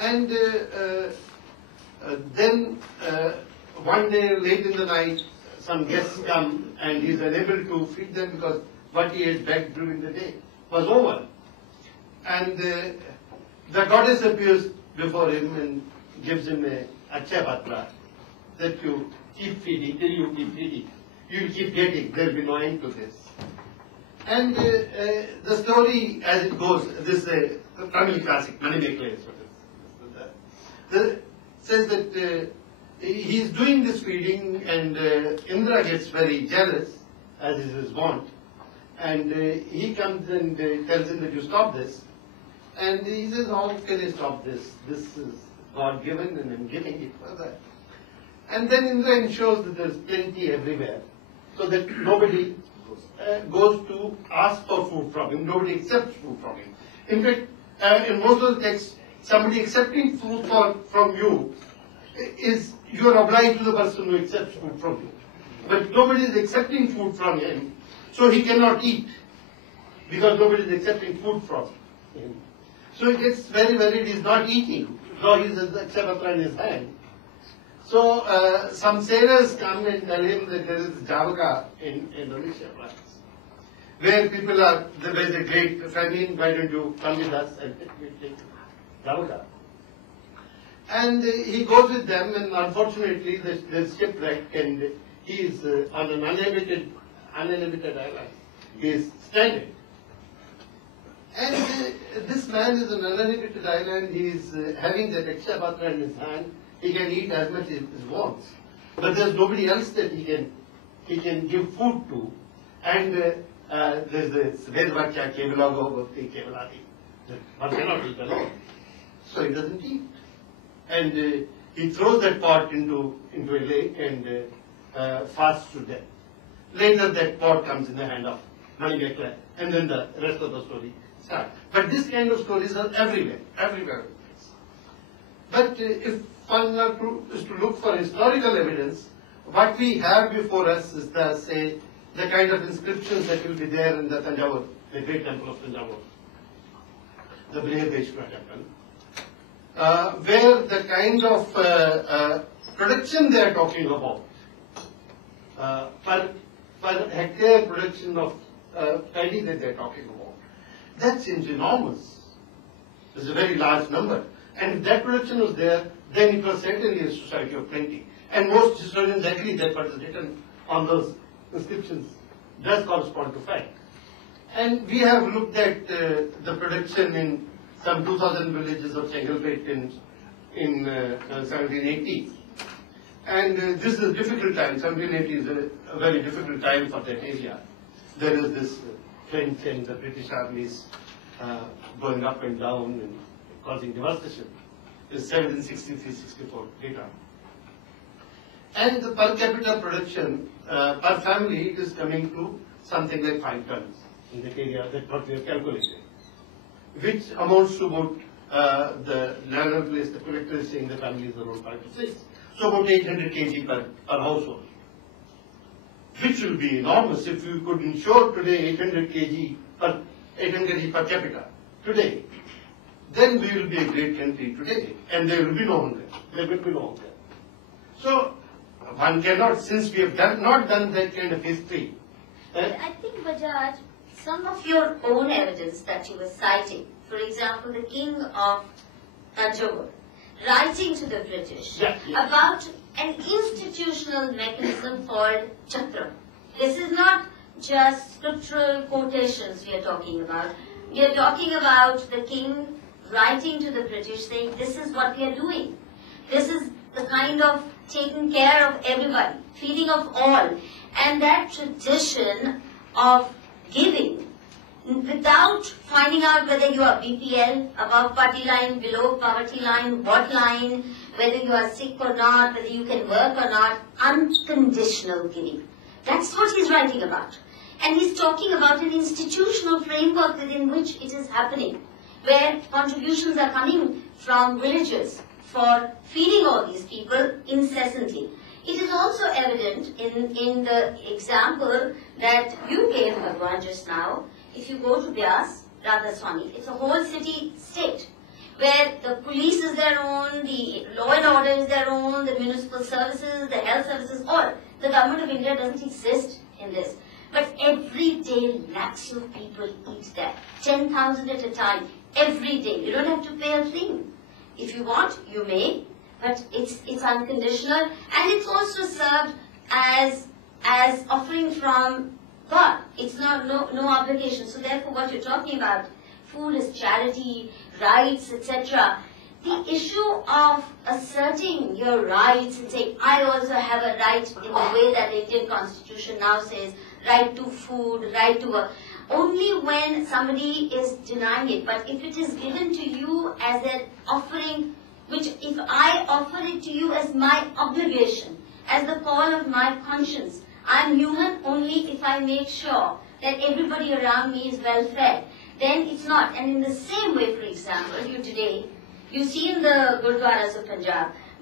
And then one day late in the night, some guests come and he is unable to feed them because what he had begged during the day was over. And the goddess appears before him and gives him a Achha Patra that you keep feeding till you keep feeding. You will keep getting, there will be no end to this. And the story as it goes, this is a Tamil classic, Manimekla is what it says that he is doing this feeding and Indra gets very jealous as is his wont. And he comes and tells him that you stop this. And he says, how can I stop this? This is God given and I'm giving it for that. And then Indra ensures that there is plenty everywhere, so that nobody goes to ask for food from him, nobody accepts food from him. In fact, in most of the texts, somebody accepting food from you is, you are obliged to the person who accepts food from you. But nobody is accepting food from him, so he cannot eat, because nobody is accepting food from him. So he gets very worried, he is not eating, though he has the Achha Patra in his hand. So some sailors come and tell him that there is Javaka in Indonesia, where people are, there is a great famine, why don't you come with us and we take Javaka. And he goes with them, and unfortunately the shipwreck, and he is on an uninhabited island. He is stranded. And this man is on an uninhabited island, he is having that Achha Patra in his hand. He can eat as much as he wants, but there's nobody else that he can give food to. And there's this Vedvakya Kevalago Bhakti Kevaladi. One cannot eat alone, so he doesn't eat. And he throws that pot into a lake and fasts to death. Later, that pot comes in the hand of Manimekla, and then the rest of the story starts. But this kind of stories are everywhere. But if one is to look for historical evidence, what we have before us is the kind of inscriptions that will be there in the Tanjavur, the great temple of Tanjavur, the Brihadeshwara temple, where the kind of production they are talking about, per hectare production of paddy that they are talking about, that seems enormous. It's a very large number. And if that production was there, then it was certainly a society of plenty. And most historians agree that what is written on those inscriptions does correspond to fact. And we have looked at the production in some 2,000 villages of Chengalpet in 1780. And this is a difficult time. 1780 is a very difficult time for that area. There is this French and the British armies going up and down and causing devastation. It's 1763-64 data. And the per capita production per family, it is coming to something like 5 tons in that area. That's what we have calculated, which amounts to about the landlord place, the collector is saying the family is around 5 to 6. So about 800 kg per household, which will be enormous if you could ensure today 800 kg per capita today. Then we will be a great country today, and there will be no hunger. There will be no hunger. So one cannot, since we have not done that kind of history. I think, Bajaj, some of your own evidence that you were citing, for example, the king of Tanjore, writing to the British about an institutional mechanism called Chakra. This is not just scriptural quotations we are talking about. We are talking about the king writing to the British saying, this is what we are doing. This is the kind of taking care of everybody, feeding of all. And that tradition of giving without finding out whether you are BPL, above poverty line, below poverty line, what line, whether you are sick or not, whether you can work or not, unconditional giving. That's what he's writing about. And he's talking about an institutional framework within which it is happening, where contributions are coming from villages for feeding all these people incessantly. It is also evident in the example that you gave, Bhagwan, just now. If you go to Byas, Radhaswami, it's a whole city-state, where the police is their own, the law and order is their own, the municipal services, the health services, all. The government of India doesn't exist in this. But every day, lakhs of people eat that. 10,000 at a time, every day. You don't have to pay a thing. If you want, you may, but it's unconditional, and it's also served as offering from God. It's not no obligation. So therefore, what you're talking about, food is charity, rights, etc. The issue of asserting your rights and saying, I also have a right in the way that the Indian Constitution now says, right to food, right to work, only when somebody is denying it. But if it is given to you as an offering, which if I offer it to you as my obligation, as the call of my conscience, I am human only if I make sure that everybody around me is well fed, then it's not. And in the same way, for example, you see in the Gurdwaras of Punjab,